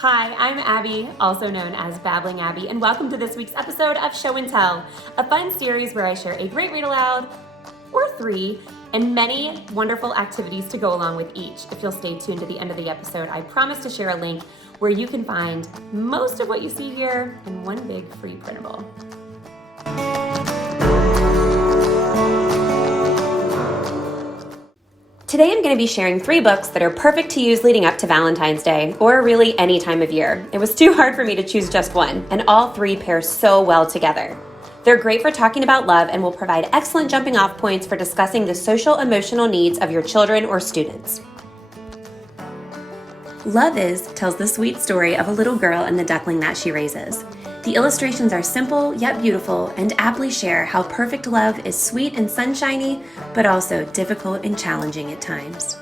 Hi, I'm Abby, also known as Babbling Abby, and welcome to this week's episode of Show and Tell, a fun series where I share a great read aloud, or three, and many wonderful activities to go along with each. If you'll stay tuned to the end of the episode, I promise to share a link where you can find most of what you see here in one big free printable. Today I'm going to be sharing 3 books that are perfect to use leading up to Valentine's Day, or really any time of year. It was too hard for me to choose just one, and all 3 pair so well together. They're great for talking about love and will provide excellent jumping off points for discussing the social emotional needs of your children or students. Love Is tells the sweet story of a little girl and the duckling that she raises. The illustrations are simple yet beautiful and aptly share how perfect love is sweet and sunshiny, but also difficult and challenging at times.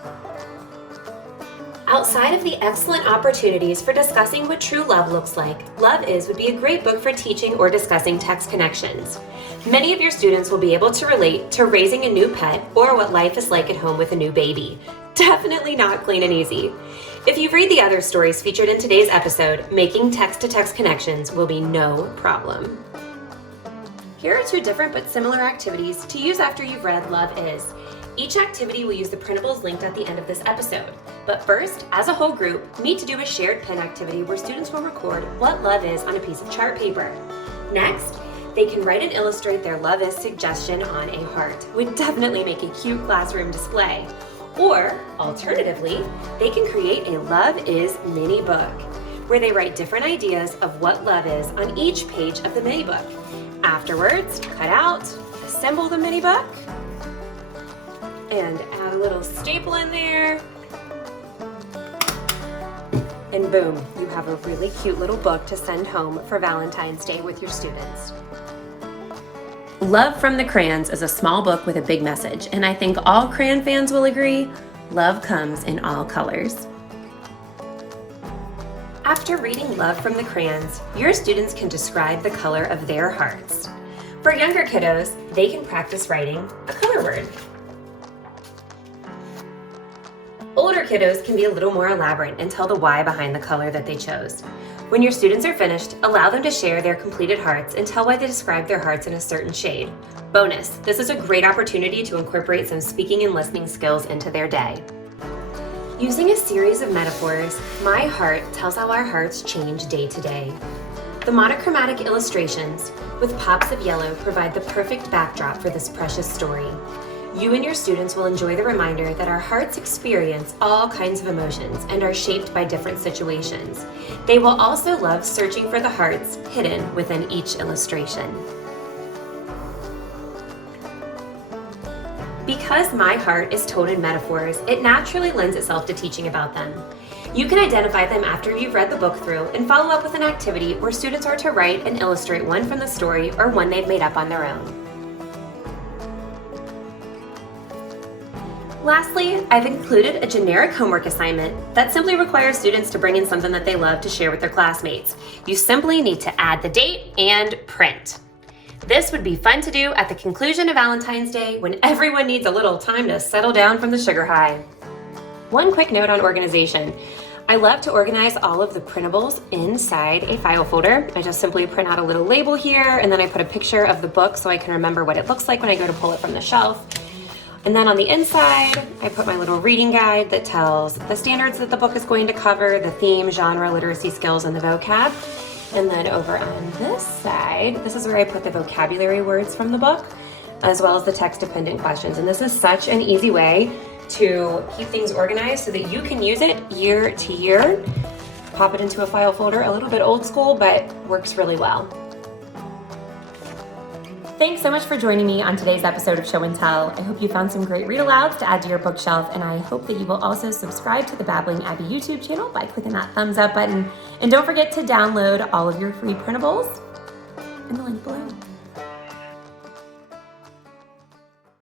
Outside of the excellent opportunities for discussing what true love looks like, Love Is would be a great book for teaching or discussing text connections. Many of your students will be able to relate to raising a new pet or what life is like at home with a new baby. Definitely not clean and easy. If you read the other stories featured in today's episode, making text-to-text connections will be no problem. Here are 2 different but similar activities to use after you've read Love Is. Each activity will use the printables linked at the end of this episode. But first, as a whole group, meet to do a shared pen activity where students will record what love is on a piece of chart paper. Next, they can write and illustrate their Love Is suggestion on a heart. Would definitely make a cute classroom display. Or, alternatively, they can create a Love Is mini book, where they write different ideas of what love is on each page of the mini book. Afterwards, cut out, assemble the mini book, and add a little staple in there. And boom, you have a really cute little book to send home for Valentine's Day with your students. Love from the Crayons is a small book with a big message, and I think all crayon fans will agree, love comes in all colors. After reading Love from the Crayons, your students can describe the color of their hearts. For younger kiddos, they can practice writing a color word. Older kiddos can be a little more elaborate and tell the why behind the color that they chose. When your students are finished, allow them to share their completed hearts and tell why they describe their hearts in a certain shade. Bonus, this is a great opportunity to incorporate some speaking and listening skills into their day. Using a series of metaphors, My Heart tells how our hearts change day to day. The monochromatic illustrations with pops of yellow provide the perfect backdrop for this precious story. You and your students will enjoy the reminder that our hearts experience all kinds of emotions and are shaped by different situations. They will also love searching for the hearts hidden within each illustration. Because My Heart is told in metaphors, it naturally lends itself to teaching about them. You can identify them after you've read the book through and follow up with an activity where students are to write and illustrate one from the story or one they've made up on their own. Lastly, I've included a generic homework assignment that simply requires students to bring in something that they love to share with their classmates. You simply need to add the date and print. This would be fun to do at the conclusion of Valentine's Day when everyone needs a little time to settle down from the sugar high. One quick note on organization. I love to organize all of the printables inside a file folder. I just simply print out a little label here and then I put a picture of the book so I can remember what it looks like when I go to pull it from the shelf. And then on the inside, I put my little reading guide that tells the standards that the book is going to cover, the theme, genre, literacy skills, and the vocab. And then over on this side, this is where I put the vocabulary words from the book, as well as the text-dependent questions. And this is such an easy way to keep things organized so that you can use it year to year. Pop it into a file folder, a little bit old school, but works really well. Thanks so much for joining me on today's episode of Show and Tell. I hope you found some great read-alouds to add to your bookshelf, and I hope that you will also subscribe to the Babbling Abby YouTube channel by clicking that thumbs up button. And don't forget to download all of your free printables in the link below.